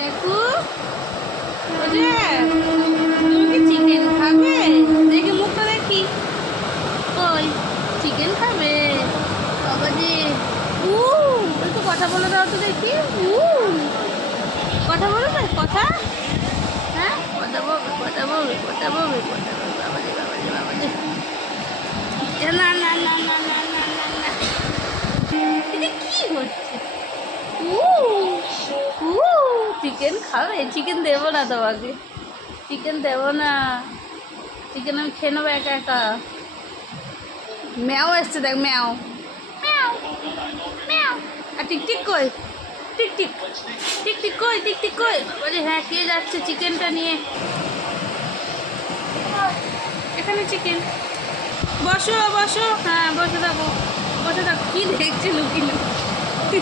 দেখো ওরে তুমি কি চিকেন খাবে? দেখি মুখটা দেখি। ওই চিকেন খাবে বাবা যে। উ একটু কথা বলে দাও তো দেখি। উ কথা বলবে? কথা হ্যাঁ কথা বলবে, কথা বলবে, কথা বলবে, কথা বলবে। বাবা যে, বাবা যে, বাবা যে। না না না না না না না না, এটা কি হচ্ছে? উ উ চিকেন খাবে? চিকেন দেবো না তোমাকে, চিকেন দেবো না। চিকেন আমি খেয়ে নেবো একা একা। ম্যাও এসছে দেখ, ম্যাও ম্যাও ম্যাও। আর টিকটিক কই? টিকটিক টিকটিক কই? টিকটিক কই? বলে হ্যাঁ কে যাচ্ছে চিকেনটা নিয়ে? এখানে চিকেন। বসো বসো, হ্যাঁ বসে থাকো, বসে থাকো। কি দেখছি লুকি লুকি?